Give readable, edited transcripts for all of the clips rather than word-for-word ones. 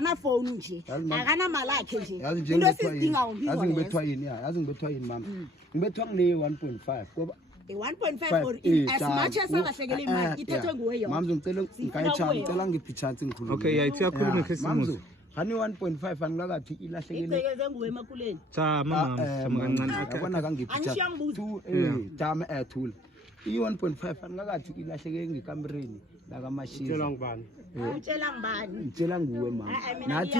akana phone nje akana mali akhe nje into esidinga umbizwa yazi ngibethwa yini yazi ngibethwa yini mama ngibethwa ngine 1.5 ngoba 1.5 or as much as alahlekele imali ithethwe nguwe yona mama ngicela ngicela ngiphi chance ngikhuluma okay yayithi yakhuluma ngesimuzi hani 1.5 angilakathi ilahlekele icekeze nguwe emakuleni cha mama kancane akona kangiphi chance jama ethula i1.5 angilakathi ilahlekele ngekamereni la kaMashisa utshela ngibani ngitshela nguwe mama nathi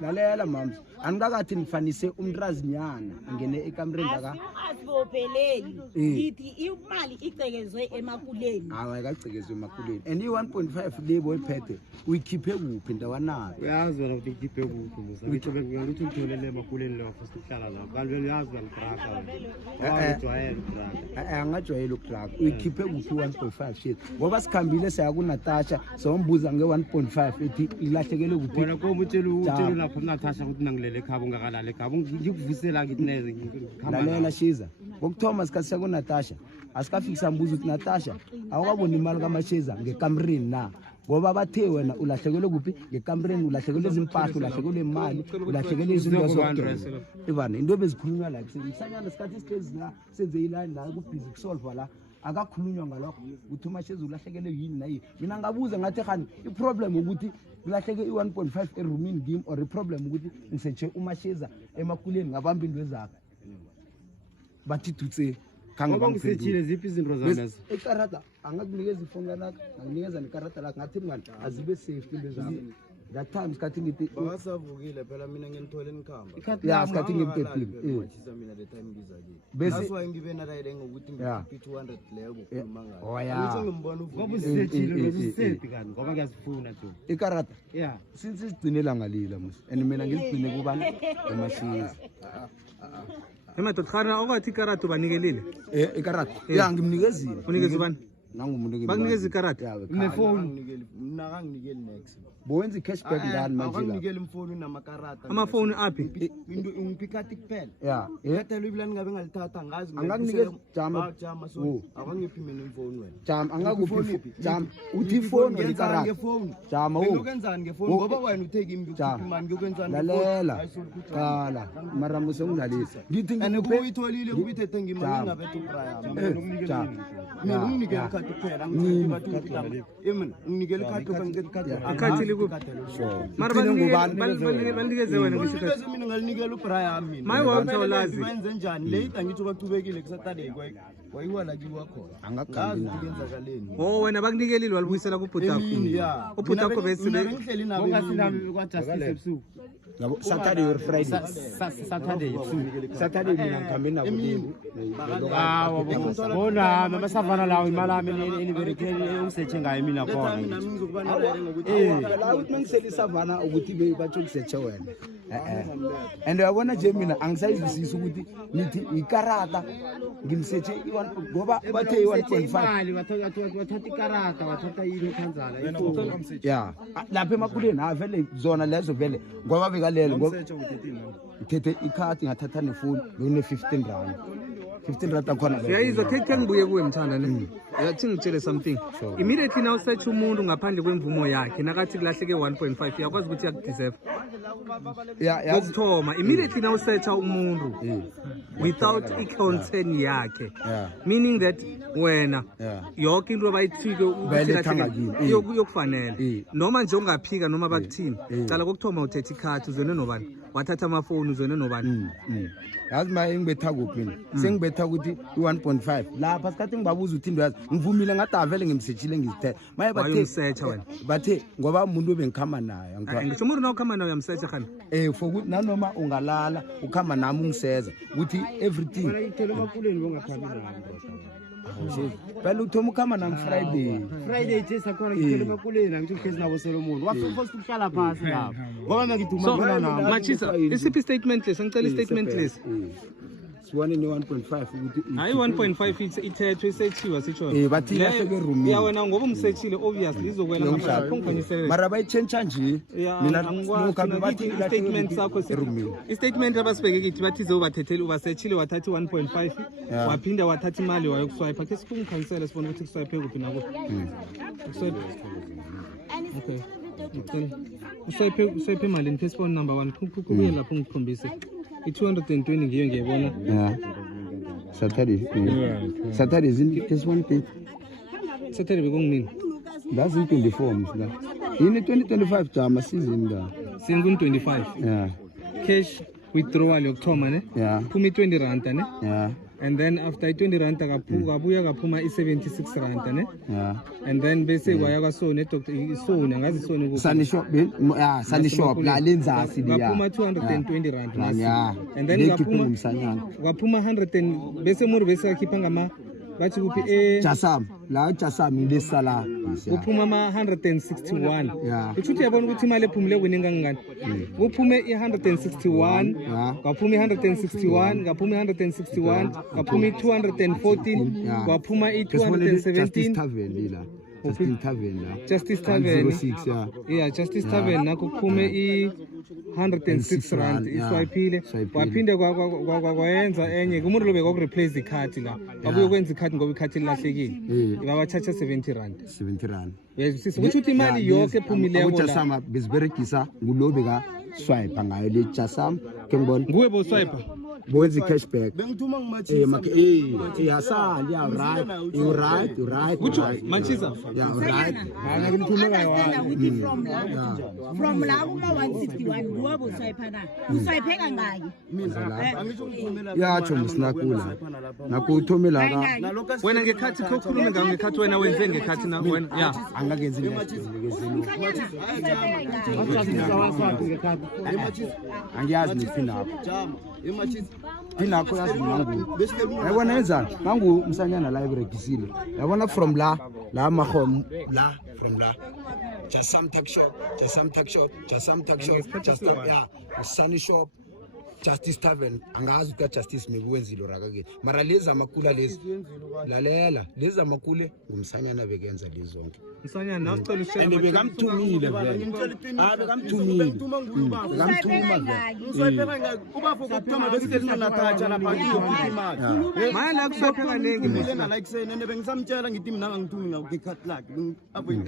lalela mama angikakathi nifanise umntrazinyana ngene ekamereni la asibopheleli ngithi imali icekezwe emakuleni hayi kacekezwe emakuleni and i1.5 lebo ephethe uyikhiphe kuphi ndawanayo uyazi wena ukuthi ngikhiphe kuphi musa ngithi bengiyokuthi ngitholele emakuleni leyo futhi uhlala lapho kanti uyazi uyangidraga awajwayele udraga angajwayele ukudraga uyikhiphe kuphi 1.5 shit ngoba sikhambile saya kuNatasha sombuza nge1.5 ethi ilahlekele kuphi wena ko utshela lapho Natasha ukuthi nangilele ekhabo ungakalala ekhabo ngikuvusela ngithi neze ngikhamba lalela Shiza ngokuthoma sikhathi sakuNatasha asikafikisa mbuzo ukuthi Natasha awukaboni imali kaMashisa ngekamereni na ngoba bathe wena ulahlekelwe kuphi ngekamereni ulahlekelwe izimpahla ulahlekelwe imali ulahlekelwe izinto zonke ibani into bezikhulunywa la isanyana sikhathi isihlezi la senze iline la kubhizi kusolve la akakhulunywa ngalokho ukuthi uMashisa ulahlekelwe yini nayi mina ngabuza ngathi khani iproblem ukuthi ulahleke i1.5 eroomini game or iproblem ukuthi ngiseche uMashisa emakuleni ngabamba into zakhe bathi dutse ngoba ngisethile ziphi izinto zami ekarata angakunikeza ifoni lakho anginikeza nekarata lakho ngathi mngani azibe safe into zami that time sikhathi ngithi basavukile phela mina ngenithole nikhamba ya sikhathi ngiphephile ngithisa mina le time ngizakile bese why ngibe na ride ngokuthi ngiphi 200 leyo kukhuluma ngayo oya ngibona ngoba usethile usethi kanti ngoba ngiyazifuna tu ikarata yeah since sigcinela ngalila musa and mina ngizigcine kubani eMashisa emadokhana okwathi ikarata banikelile ikarata ya ngimnikezile unikeza ubani nangumuntu bakunikeza ikarata nefoni mina kanginikeli next bowenza cashback ndani manje la akanginikeli imfoni namakarata amafoni aphi into ungiphikathi kuphela ya ikarata libilani ngabe ngalithatha ngazi angakunikeza jama so akangiphi mina imfoni wena jama angakuphi jama uthi ifoni ikarata ngefoni jama ukwenzani ngefoni ngoba wena utheke imbi imani ngokwenzani lalela qala mara musongilalisa ngithi ngikuphe uyitholile ubithethe ngimali ngabethu prime jama mina unginikele ikhadi kuphela ngithi bathu mina unginikele ikhadi ikhathi likuphi mara banikeze wena ngisikhathi mina ngalinikela uBrian mina maye wawutholazi benze njani late angithi baqhubekile kuSaturday wayiwala kiwa khona angaqambi ngenzakaleni wena bakunikelile walibuyisela kubhutakho ubhutakho bese ngihleli nabo ongasinami kwa justice ebusuku yabo Saturday or Friday Saturday ebusuku Saturday mina ngihambe nabo hawo bona masavana lawo imali yami eniberekele ungiseche ngayo mina khona mina ngizokuba nalele ngokuthi la ukuthi mengiselisa vana ukuthi batsho kuseche wena and uyabona nje mina angisayizwisisi ukuthi nithi ikarata ngimseche ngoba bathe 1.5 wathatha ikarata wathatha yini khanzala ya lapha emakuleni vele zona lezo vele ngoba bekalelo ngoba ngithethe ikhadi ngathatha nefoni lone 15 rand 15 rand akhona uyayizwa khe ngibuye kuwe mthanda ne yathi ngitshele something immediately now search umuntu ngaphandle kwemvumo yakhe nakathi kulahleke 1.5 yakwazi ukuthi yakudeserve ukuthoma immediately now search umuntu without i-consent yakhe meaning that wena yonke into abayithike yokufanele noma nje ungaphika noma bakuthini cala kokuthoma uthethe ikhadi uzwene nobani wathatha amafoni uzwene nobani yazi maye ngibetha kuphi mina sengibetha ukuthi i1.5 lapha sikhathi ngibabuza ukuthi into yazi ngivumile ngathi avele ngimsechile ngizithethe maye bathe ngoba umuntu obengikhamba naye ngisho umuntu nawukhamba naye uyamsearcha khani for ukuthi nanoma ungalala ukhamba nami ungiseza ukuthi everything ithele emakuleni bongakhambi nami phela uthoma ukhamba nami Friday nje sakhona ngithele emakuleni angithi ukhezi nabo Solomon wafirst ukuhlala phansi lapho ngoba ngiduma nami Mashisa isiphi statement lesi ngicela istatement lesi siwane ne 1.5 ukuthi hayi 1.5 ithethwe isethiwa sitsho bathi ilahleke room ya wena ngoba umsethile obviously izokwela ngapha konganisele mara bayichange nje mina ngikhambe bathi statement sakho istatement abasibeke kithi bathi zobathethele ubasethile wathatha 1.5 waphinda wathatha imali wayokuswipe ke sikungikhanyisele sibone ukuthi kuswipe kuphi nako okay uswayiphe imali in passport number 1 kubuye lapho ngikhombise i220 ngiyo ngiyabona. Yeah. Saturday is in this one thing. Saturday bekungini? That's in 24 msla. In 2025 jama season da. Singun 25. Yeah. Cash withdrawal yokuthoma ne? Yeah. Phuma i20 rand ne? Yeah. And then after i20 rand kabuya kaphuma i76 rand ne? Yeah. And then bese kwaya kwaSoni Dr. iSoni angazi iSoni ku Sunny shop yeah, Sunny shop la lenza sibiya. Kaphuma 220 rand. Yeah. And then kaphuma 100 and bese muri bese akhipha ngama bathi kuphi Jasam lesala uphuma ama 161. Yeah. Ichuthi yabona ukuthi imali ephumile kweni ngangani. Uphume i161, kaphuma i161, kaphuma i161, kaphuma i214, kaphuma i217. Justice Tavern. 06 yeah, Justice Tavern nakho kuphume i106 rand iswayipile waphinde kwayenza enye kumuntu lobe kwakureplace ikhati la babuye kwenza ikhati ngoba ikhati lilahlekile babachacha 70 rand yes ukuthi imali yonke ephumileko la Jasam beziberegisa ngulobe ka swipe ngayo le Jasam ke ngibona nguwe bo swipe bowenza cashback bengithuma ngimachisa asali ya right kucho manchisa yeah right from la kuma 161 nguwe bo swipe na uswipe kangaki yacho msinakula nakuthomela ka wena ngekhathi khokhulume ngawe ngekhathi wena wenze ngekhathi na wena yeah angakenzi angiyazi nisinapho Pinako yazi nangu. Yabona yenzani? Nangu msanyana la iberegisile. Yabona from la mahom la from la. Jasam tuck shop, yeah. Sunny shop. Justice Tavern angazi ukuthi Justice mekuwenzile raka ke mara lezi amakula lezi lalela lezi amakule ngumsanyana bekenza lezi zonke msanyana nawe ucela ushare and bekamthumile vele bekamthumile uba fokuthoma bekuthela nathatsha lapha ngiyokhipha imali manje la kusaphe kanengi mina like say nene bengisamtshela ngithi mina ngangithumi ngikhathi lakhe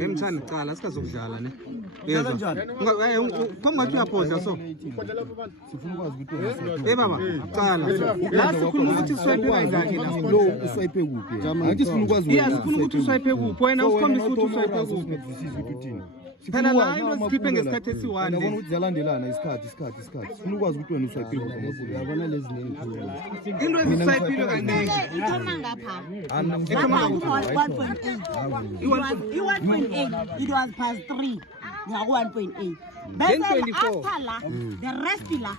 emthanda cala sikazokudlala ne Udlala njani? Koma ngathi uyaphosa so sifuna ukwazi ukuthi baba cala la sikhuluma ukuthi swipe kangaki la lo uswipe kuphi Angithi sifuna ukwazi iya sikhuluma ukuthi uswipe kuphi wena usikhombisa ukuthi uswipe kuphi phela la into sikhiphe ngesikhathi esi1 yabona ukuthi ziyalandelana isikhathi sifuna ukwazi ukuthi wena uswipe kuphi yabona lezi ningi into eziswipile kanengi ithoma ngapha ithoma 1.8 i1.8 it was past 3 ngaku 1.8 bese after la the rest la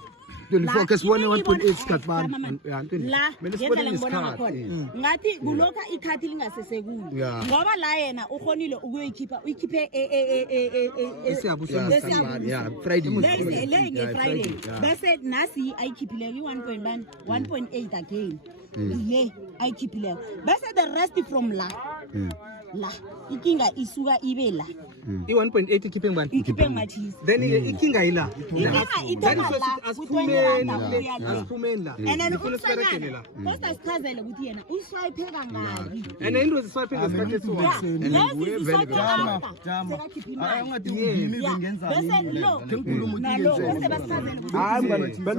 24 kesibone 1.8 sikhathi bani la ngenzela ngibona ngakhona ngathi kulokha ikhathi lingasesekulu ngoba la yena ukhonile ukuyikhipha uyikhiphe yeah Friday Friday bese nasi ayikhiphileko i1.8 again ye ayikhiphileko bese the rest from la ikinga isuka ibe la i1.8 ikhiphe ngibani ikhiphe ngachisi then ikinga ila ithoma la asiphumeni la and then ukusanyana bese asichazele ukuthi yena uswipe kangaki and into eziswipe ngesikhathi esi1 hayi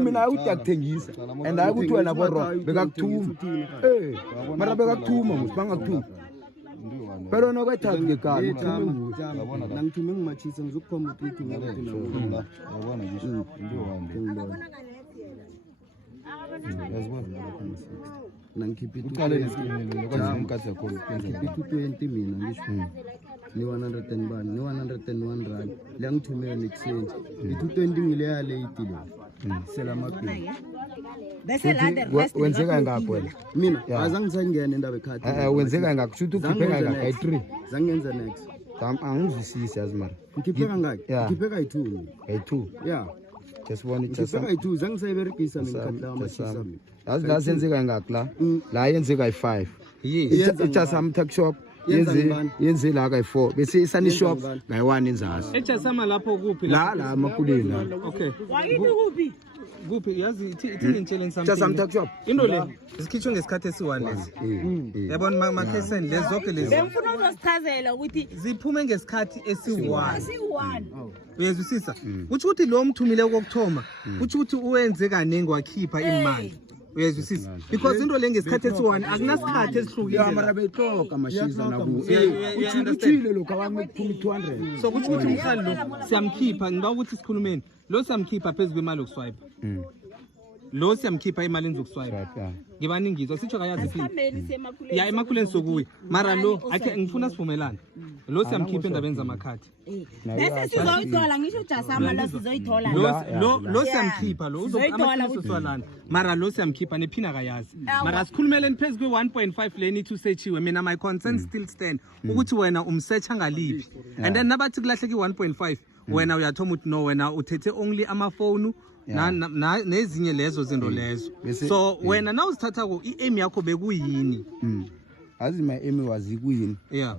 mina ukuthi akuthengisa and hayi ukuthi wena boro bekakuthuma mara bekakuthuma musibangakuthuma pero no kwethathu ngekani uthume nguwe yabona la ngithume ngimachisa ngizokukhomba ukuthi ngiyabona ngisho ndio nangikhiphi uqale lesikini lokwenza umkhathi yakho kwenza ngikhiphi 20 mina ngisho ni 100 and bani ni 101 rand la ngithumela nekuseni i220 ngile ya late le sela makini bese la the rest wenzeka ngakho wena mina azange sangene indaba ekhadi wenzeka ngakho shoot ukhipheka ngakho i3 zangenza next angizwisisi yazi mara ngikhipha ngakho ngikhipha i2 yeah kesibona ngikhipha i2 zange sayiberegisa mina ikhadi la yazi la senzeka ngakho la yenzeka i5 yes Jasam tuck shop yenze la kayi-4 bese i-Sunny Shop ngayi-1 enzasi ejasama lapho kuphi la amakuleni la okay Wakithi kuphi? kuphi yazi ithi ngitshele Just some tuck shop. into le isikhitshwe ngesikhathi esi-1 lesi yabona makheseni lezi zonke lezi Bengifuna uzosichazela ukuthi ziphume ngesikhathi esi-1 si-1. uyezwisisa kutsho ukuthi lo mthumile kokuthoma kutsho ukuthi uwenze kaningi wakhipha imali uyezwisisa because into le ngesikhathi esi-1 akunasikhathi esihlukile mara beyixoka mashiza nakuwo understand? uthile lokhu abami kuphuma 200 so kutsho ukuthi umhlali lo siyamkhipha ngiba ukuthi sikhulumeni lo siyamkhipha phezu kwemali yokuswipe lo siyamkhipha imali enzokuswipe ngibaningizwa sitsho kayazi phini Sihambeni semakhuleni. ya emakhuleni sokuye mara lo akhe ngifuna sivumelane lo siyamkhipha endabeni zamakhadi Bese sizoyithola ngisho jasama lo sizoyithola. lo siyamkhipha lo uzoswalana mara lo siyamkhipha nephina kayazi mara sikhulumeleni phezu kwe-1.5 leni ithi usechiwe mina my concern still stand ukuthi wena umsearcha ngaliphi and then nabathi kulahleka i-1.5 wena uyathoma ukuthi no wena uthethe only amafonu nezinye lezo zinto lezo so wena na uzithathako i-aim yakho bekuyini azi my aim was kuyini yeah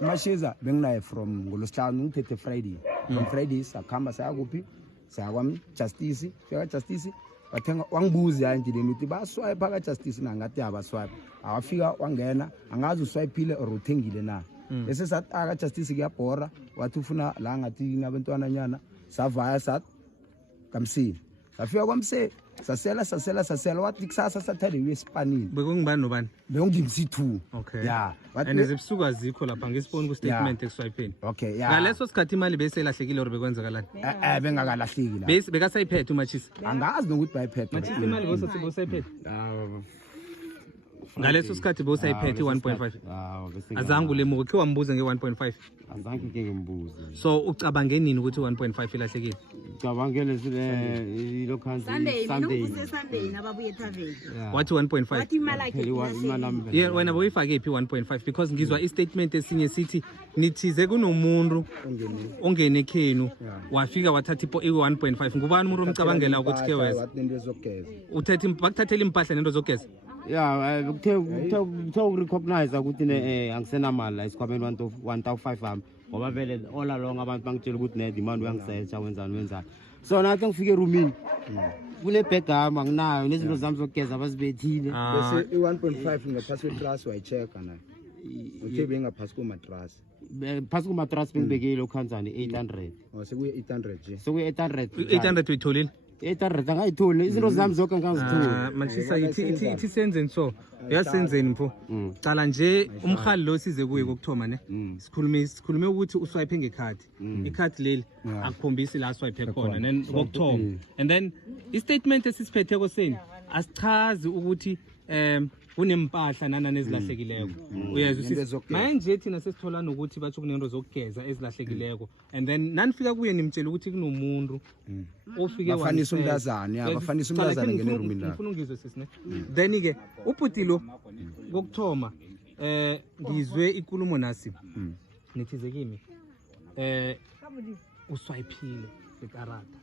Mashiza benginaye from ngolosihlanu ngithethe Friday from Friday sakhamba sayakuphi sayakwami Justice fika Justice bathenga wangibuza hayi ndile ukuthi baswipe phaka Justice nangathi abaswipe awafika wangena angazi uswipile or uthengile na bese sataka Justice kuyabhora wathi ufuna la ngathi nabantwana nyana savaya sat kamsini safika kwamse sasela wathi kusasa sathale uyespanini bekungibani nobani bengimsi2 okay yeah and ezibusuku azikho lapha ngisibona ku statement ekuswipeni okay yeah ngaleso sikhathi imali bese ilahlekile or bekwenzakalani bengakalahleki la bese bekasayiphethe umachisi angazi nokuthi bayiphethe machisi imali bosayiphethe ngaleso sikhathi bosayiphethe 1.5 azange ulemuke khe wambuza nge-1.5 azange ke ngimbuze so ucabange nini ukuthi 1.5 ilahlekile cabangele ilo Sunday Sunday nokuse Sunday nababuye ethaveni. wathi 1.5 Wathi imali yakhe yeah wena boyifake phi 1.5 because ngizwa i-statement esinye sithi nithize kunomuntu ongene ekhenu wafika wathatha i-1.5 ngubani umuntu omcabangela ukuthi ke weza bakuthathela impahla nento zogeza yeah kuthe ukurecognize ukuthi angisenamali la esikhwameni 1,500 ami ngoba vele all along abantu bangitshela ukuthi ne-demand uyangisearcha wenzani so nathi ngifike erumini kule bag yami anginayo nezinto zami zokugeza abazibethile bese i-1.5 ngaphasi kwetrust wayichecka nayo uthe bengaphasi komatrasi phasi kumatrasi bengibekile okhanzani 800 sekuye 800 nje sekuye 800 800 uyitholile 800 angayitholi izinto zami zonke ngazitholi machisa ithi senzeni so uyasenzeni mpho cala nje umhali lo size kuye kokuthoma ne sikhulume ukuthi uswipe ngekhadi ikhadi leli akukhombisi la swipe khona then kokuthoma and then i-statement esisiphetheko seni asichazi ukuthi kunempahla nanani ezilahlekileko uyezwisisa manje thina sesithola nokuthi bathi kunento zokugeza ezilahlekileko and then nanifika kuye nimtshela ukuthi kunomuntu ofike bafanisa umntazana bafanisa umntazana ngene erumini la ngifuna ungizwe sisine then ke ubhutilo kokuthoma ngizwe ikulumo nasi nithize kimi uswayiphile ikarata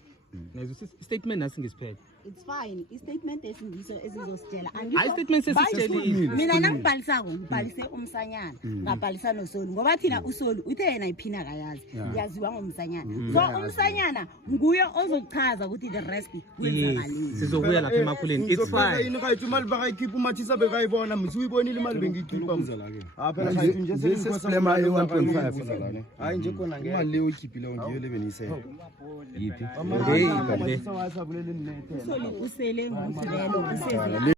nezwisisa statement nasi ngisiphethe It's fine. I-statement esingiso ezizositshela. Hayi statement sesitshelile. Mina nangibhalisako ngibhalise umsanyana, ngabhalisa noSoli ngoba thina uSoli uthe yena iphina kayazi. Yaziwa ngomsanyana. So umsanyana nguye ozochaza ukuthi the rest kwenzakalini. Sizobuya lapha emakhuleni. It's fine. Yini kayithi imali bakayikhipha umathisa bekayibona msuyibonile imali bengiyikhipha mzalake. Phela kayithi nje sesiplema i-1.5 hayi nje khona ngeke imali leyo ikhiphile ngiyo le beniyisela yipi amathisa wasabulele ninethe Usele nguthi velo usezela